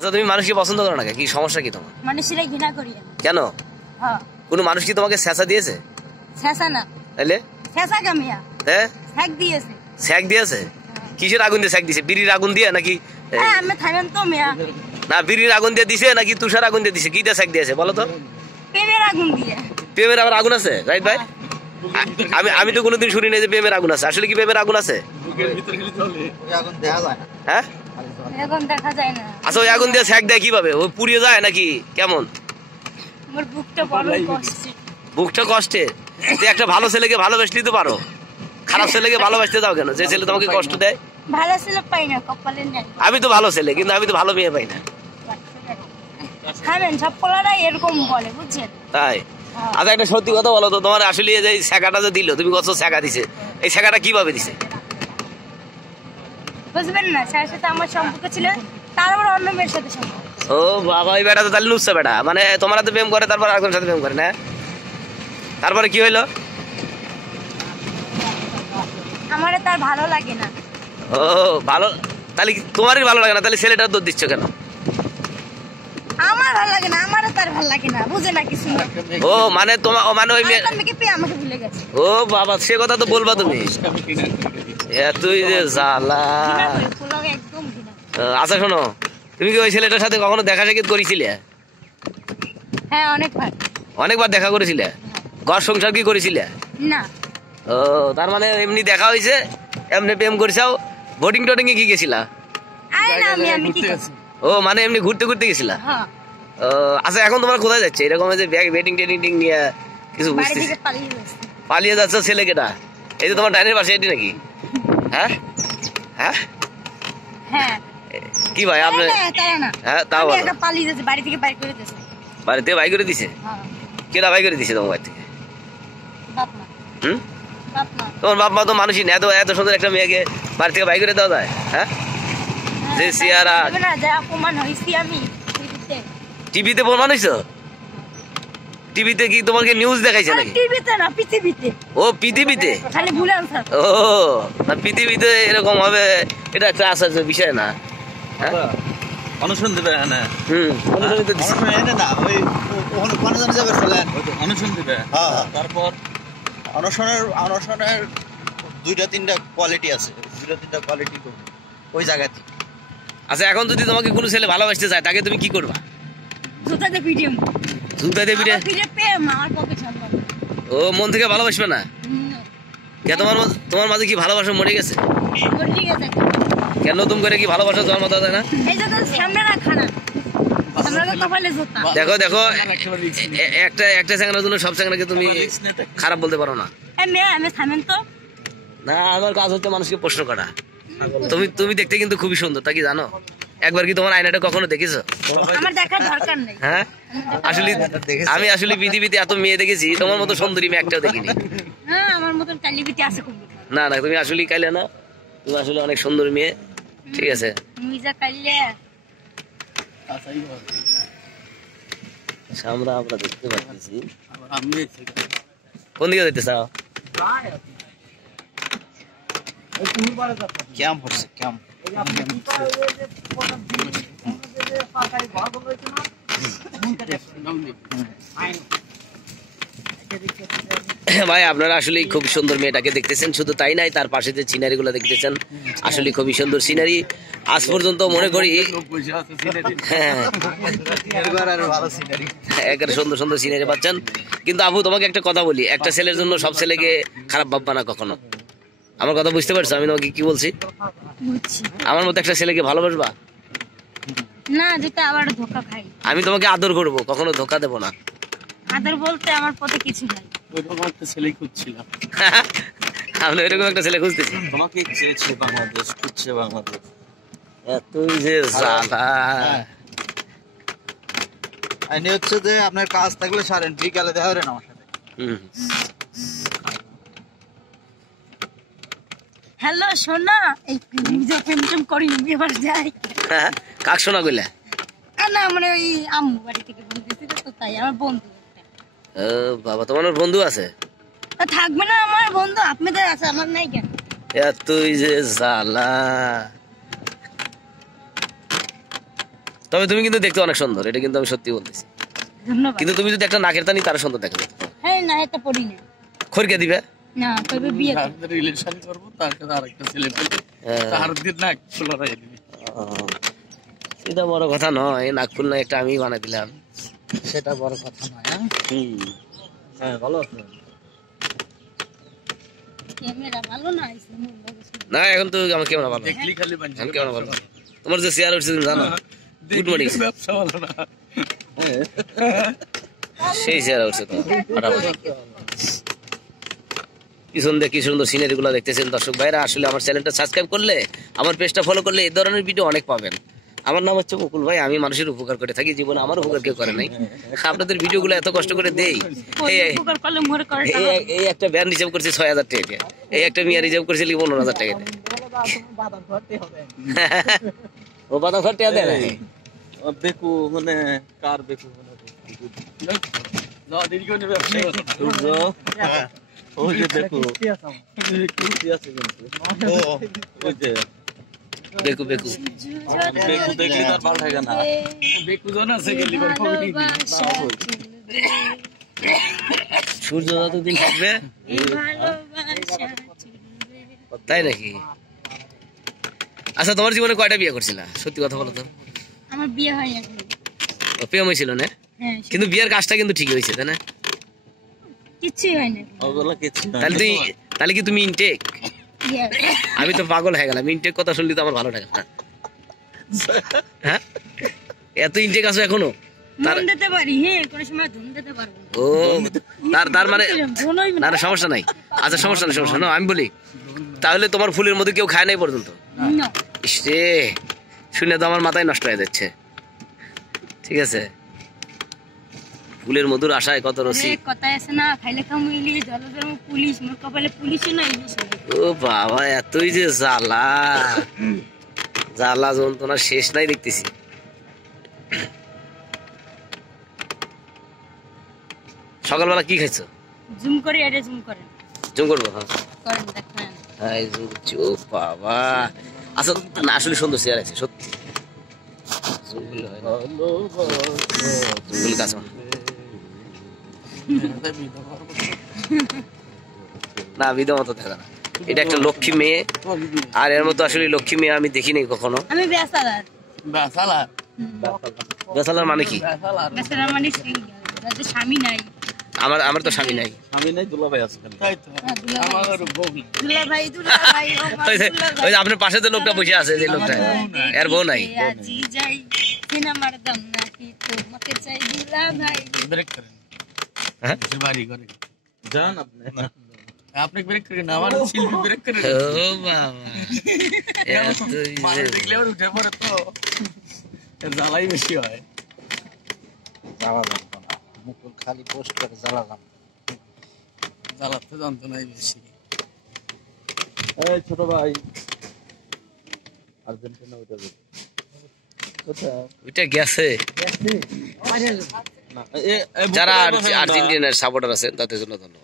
আচ্ছা তুমি মানুষকে পছন্দ করো না কি সমস্যা কি তোমার? মানুষেরা ঘৃণা করি। কেন? হ্যাঁ। কোন মানুষ কি তোমাকে ছেঁচা দিয়েছে? ছেঁচা না। তাহলে? ছেঁচা কামিয়া। হ্যাঁ? ছ্যাক দিয়েছে। ছ্যাক দিয়েছে? কিসের আগুন দিয়ে ছ্যাক দিয়েছে? বিড়ির আগুন দিয়ে নাকি? হ্যাঁ আমি থামেন তো মিয়া। না বিড়ির আগুন দিয়ে দিছে নাকি তুষার আগুন দিয়ে দিছে? কিটা ছ্যাক দিয়েছে বলো তো? প্রেমের আগুন দিয়ে। প্রেমের আবার আগুন আছে রাইট ভাই? আমি তো কোনোদিন শুনি নাই যে প্রেমের আগুন আছে। আসলে কি প্রেমের আগুন আছে? আগুন দেখা যায় না। হ্যাঁ? এখন দেখা যায় না। আচ্ছা ওই আগুন দিয়ে ছ্যাক দেয় কিভাবে? ও পুড়িয়ে যায় নাকি কেমন? আমার বুকটা বড় কষ্টে। বুকটা কষ্টে? তুই একটা ভালো ছেলেকে ভালোবাসতেই তো পারো, খারাপ ছেলেকে ভালোবাসতে দাও কেন? যে ছেলে তোমাকে কষ্ট দেয়। ভালো ছেলে পাই না, কপালে নেই। আমি তো ভালো ছেলে কিন্তু আমি তো ভালো মেয়ে পাই না। খাবেন সব পোলারাই এরকম বলে বুঝছেন? তাই? আচ্ছা একটা সত্যি কথা বলো তো, তোমার আসলে যে ছ্যাকাটা যে দিল, তুমি কত ছ্যাকা দিছে, এই ছ্যাকাটা কিভাবে দিছে? বুঝবেন না, স্যার সাথে আমার সম্পর্ক ছিল, তারপর অন্য মেয়ের সাথে সম্পর্ক। ও বাবা, এই বেটা তো তাহলে লুচ্ছা বেটা, মানে তোমার হাতে প্রেম করে তারপর আরেকজনের সাথে প্রেম করে না? তারপরে কি হইলো? আমার তার ভালো লাগে না। ও ভালো, তাহলে তোমারই ভালো লাগে না, তাহলে ছেলেটার দোষ দিচ্ছ কেন? আমার ভালো লাগে না, আমারও তার ভালো লাগে না, বুঝে না কিছু। ও মানে তোমার মানে ওই মেয়ে মেয়েকে পেয়ে আমাকে ভুলে গেছে। ও বাবা, সে কথা তো বলবা তুমি। তুই যে জ্বালা। একদম ঘৃণা। আচ্ছা শোনো, তুমি কি ওই ছেলেটার সাথে কখনো দেখা সাক্ষাৎ করেছিলে? হ্যাঁ অনেকবার। অনেকবার দেখা করেছিলে? ঘর সংসার কি করেছিলে? না। ও তার মানে এমনি দেখা হয়েছে, এমনি প্রেম করছাও। বোটিং টোটিং এ কি গেছিলা? আরে না আমি কি করছি? ও মানে এমনি ঘুরতে ঘুরতে গেছিলা? হ্যাঁ। আচ্ছা এখন তোমার কোথায় যাচ্ছে এরকম যে বেটিং টেটিং নিয়ে? কিছু বাড়ি বুঝতেছি। থেকে পালিয়ে গেছে। পালিয়ে যাচ্ছ ছেলেকেটা? এই যে তোমার ডাইনের পাশে এটি নাকি? হ্যাঁ হ্যাঁ হ্যাঁ। কি ভাই আপনি? হ্যাঁ তাও আমি ভালো। একা পালিয়ে যাচ্ছি, বাড়ি থেকে বাইর করে দিয়েছে। বাড়ি থেকে বাই করে দিছে? হ্যাঁ। কেটা বাই করে দিছে তোমার বাড়ি থেকে? বাপ মা। হুম? বাপ মা। তোমার বাপ মা তো মানুষই না, এত এত সুন্দর একটা মেয়েকে বাড়ি থেকে বাই করে দেওয়া যায়? হ্যাঁ যে চেহারা। না যা অপমান হইছি আমি টিভিতে। টিভিতে প্রমাণ হইছো? টিভিতে কি তোমাকে নিউজ দেখাইছে নাকি? টিভিতে না, পৃথিবীতে। ও পৃথিবীতে? খালি ভুলে আনসার। ও না, পৃথিবীতে এরকম হবে এটা একটা আসার বিষয় না। অনুসরণ দেবে না। অনুসরণ তো দিছে। এনে না ওই ওখানে জানা যাবে চলেন অনুসরণ দেবে। হ্যাঁ তারপর অনশনের দুইটা তিনটা কোয়ালিটি আছে, দুইটা তিনটা কোয়ালিটি ওই জায়গাতে। আচ্ছা এখন যদি তোমাকে কোনো ছেলে ভালোবাসতে চায় তাকে তুমি কি করবা? জুতাতে ভিডিও। জুতাতে ভিড়ে? ভিডিও পেয়ে আমার পক্ষে সম্ভব। ও মন থেকে ভালোবাসবে না? কে তোমার মাঝে কি ভালোবাসা মরে গেছে? ঠিক আছে। কেন নতুন করে কি ভালোবাসা জন্ম দেওয়া যায় না? এই যে তো সামনে রাখা না। আমরা তো কপালে জুতা। দেখো দেখো, একটা চ্যাংড়ার জন্য সব চ্যাংড়াকে তুমি খারাপ বলতে পারো না। মেয়ে আমি থামেন তো। না আমার কাজ হচ্ছে মানুষকে প্রশ্ন করা। তুমি দেখতে কিন্তু খুবই সুন্দর, তা কি জানো? একবার কি তোমার আয়নাটা কখনো দেখেছো? আমার দেখার দরকার নেই। হ্যাঁ আসলে আমি আসলে পৃথিবীতে এত মেয়ে দেখেছি, তোমার মতো সুন্দরী মেয়ে একটাও দেখিনি। হ্যাঁ আমার মতন টালিবিটি আছে খুব। না না তুমি আসলে কাইলে না, তুমি আসলে অনেক সুন্দর মেয়ে। ঠিক আছে মিজা কাইলে আমরা দেখতে পাচ্ছি। কোন দিকে যেতে চাও? ক্যাম্প হচ্ছে ক্যাম্প। ভাই আপনারা আসলে খুব সুন্দর মেয়েটাকে দেখতেছেন, শুধু তাই নাই তার পাশে যে সিনারি গুলো দেখতেছেন আসলে খুবই সুন্দর সিনারি। আজ পর্যন্ত মনে করি একেবারে সুন্দর সুন্দর সিনারি পাচ্ছেন। কিন্তু আবু তোমাকে একটা কথা বলি, একটা ছেলের জন্য সব ছেলেকে খারাপ ভাববা না কখনো। আমার কথা বুঝতে পারছো আমি তোমাকে কি বলছি? আমার মতো একটা ছেলেকে ভালোবাসবা না, যেটা আবার ধোকা খাই। আমি তোমাকে আদর করব, কখনো ধোকা দেব না। আদর বলতে আমার পথে কিছু নাই। ওইরকম একটা ছেলে খুঁজছিলাম। আমি এরকম একটা ছেলে খুঁজতেছি। তোমাকে চেয়েছে বাংলাদেশ, খুঁজছে বাংলাদেশ। তুই যে জ্বালা। আইনি হচ্ছে যে আপনার কাজ থাকলে সারেন, বিকালে দেখা করেন আমার সাথে। হ্যালো সোনা, এই প্রেম করি এবার যাই। কাক শোনা গইলা? না মানে ওই আম্মু বাড়ি থেকে বলতেছি তো, তাই আমার বন্ধু। ও বাবা, তোমার বন্ধু আছে? থাকবে না আমার বন্ধু, আপনাদের আছে, আমার নাই কেন? তুই যে জ্বালা। তবে তুমি কিন্তু দেখতে অনেক সুন্দর, এটা কিন্তু আমি সত্যি বলতেছি। ধন্যবাদ। কিন্তু তুমি যদি একটা নাকের টানি তারা সুন্দর দেখা যেত। হ্যাঁ না, এটা পড়ি না। খড়কে দিবে না, তবে বিয়ে রিলেশন করবো, তার সাথে আরেকটা ছেলে পেলে হ্যাঁ। তার দিন না খোলাই দিবি। এটা বড় কথা নয়, নাক ফুল না একটা আমি বানাই দিলাম। সেটা বড় কথা নয়। হ্যাঁ ভালো আছে। ক্যামেরা ভালো না আইছে না এখন তো আমার ক্যামেরা ভালো, দেখলি খালি এখন ক্যামেরা ভালো। তোমার যে চেয়ার উঠছে তুমি জানো, গুড মর্নিং, ব্যবসা ভালো না। সেই চেয়ার উঠছে তো ফাটাফাটি। পিছন দিয়ে কি সুন্দর সিনারি গুলো দেখতেছেন দর্শক ভাইরা। আসলে আমার চ্যানেলটা সাবস্ক্রাইব করলে, আমার পেজটা ফলো করলে এই ধরনের ভিডিও অনেক পাবেন। আমার নাম হচ্ছে মুকুল ভাই, আমি মানুষের উপকার করে থাকি, জীবনে আমার উপকার কেউ করে নাই। আপনাদের ভিডিওগুলো এত কষ্ট করে দেই। উপকার করলে মোরে করে এই একটা ব্যান রিজার্ভ করছি 6,000 টাকা দিয়ে, এই একটা মিয়া রিজার্ভ করছি 15,000 টাকা দিয়ে। ও বাদাম খাওয়ার টাকা দেয় না? বেকু মানে কার বেকু মানে না দেরি করে ব্যবসা সূর্য ওই যে দেখো কুর্তি আছে কিন্তু ওই যে বেকু বেকু বেকু দেখলি তার পাল্টা না বেকু জন আছে গেলি সূর্য যতদিন থাকবে, তাই নাকি? আচ্ছা তোমার জীবনে কয়টা বিয়ে করছিলা, সত্যি কথা বলো তো? আমার বিয়ে হয় এখন। ও, প্রেম হয়েছিল না? হ্যাঁ, কিন্তু বিয়ের কাজটা কিন্তু ঠিকই হয়েছে, তাই না? কিছুই হয় না। ওগুলা কিছু তাহলে কি তুমি ইনটেক? Yes. আমি তো পাগল হয়ে গেলাম, ইনটেক কথা শুনলি তো আমার ভালো লাগে না। হ্যাঁ, এত ইনটেক আছো এখনো? মন দিতে পারি, হ্যাঁ, কোনো সময় ধন দিতে পারবো। ও তার মানে ধনই না না, সমস্যা নাই। আচ্ছা সমস্যা নাই, সমস্যা না, আমি বলি তাহলে তোমার ফুলের মধ্যে কেউ খায় নাই পর্যন্ত? না। ইসরে, শুনে তো আমার মাথায় নষ্ট হয়ে যাচ্ছে। ঠিক আছে, ফুলের মধুর আশায় কত রসি। কথায় আছে না, খাইলে খামুইলি জলধর্ম পুলিশ, মোর কপালে পুলিশও নাই। ও বাবা, এতই যে জ্বালা, জ্বালা যন্ত্রণা শেষ নাই দেখতেছি। সকালবেলা কি খাইছো? জুম করে এটা জুম করেন। জুম করবো? হ্যাঁ করেন দেখেন। হ্যাঁ, জুম করছি। ও বাবা, আচ্ছা না আসলে সুন্দর চেয়ার আছে সত্যি। জুমগুলো হয় না, জুমগুলো কাছে না, বিধবা মতো থাকে না। এটা একটা লক্ষ্মী মেয়ে, আর এর মতো আসলে লক্ষ্মী মেয়ে আমি দেখিনি কখনো। আমি বেসালার। বাসালা বেসালার মানে কি? বেসালার মানে যাদের স্বামী নাই। আমার তো স্বামী নাই। আমি নাই দুলাভাই আছে তাই তো আমার বউ নাই দুলাভাই ও ওই যে আপনার পাশে যে লোকটা বসে আছে, যে লোকটা, এর বউ নাই। আজি যাই সিনেমার দাম নাকি তোমাকে চাই দুলাভাই। ব্রেক করেন হ্যাঁ যে বাড়ি করে যান আপনি ব্রেক করেন, আমার শিল্পী ব্রেক করেন। ও বাবা, মানে দেখলে আবার উঠে পড়ে তো জ্বালাই বেশি হয়। জ্বালালাম না, মুকুল খালি পোস্ট করে জ্বালালাম। জ্বালাতে যন্ত্রণাই বেশি। এই ছোট ভাই আর্জেন্টিনা ওইটা ওইটা গেছে। না যারা আর্জেন্টিনার সাপোর্টার আছেন তাদের জন্য ধন্যবাদ।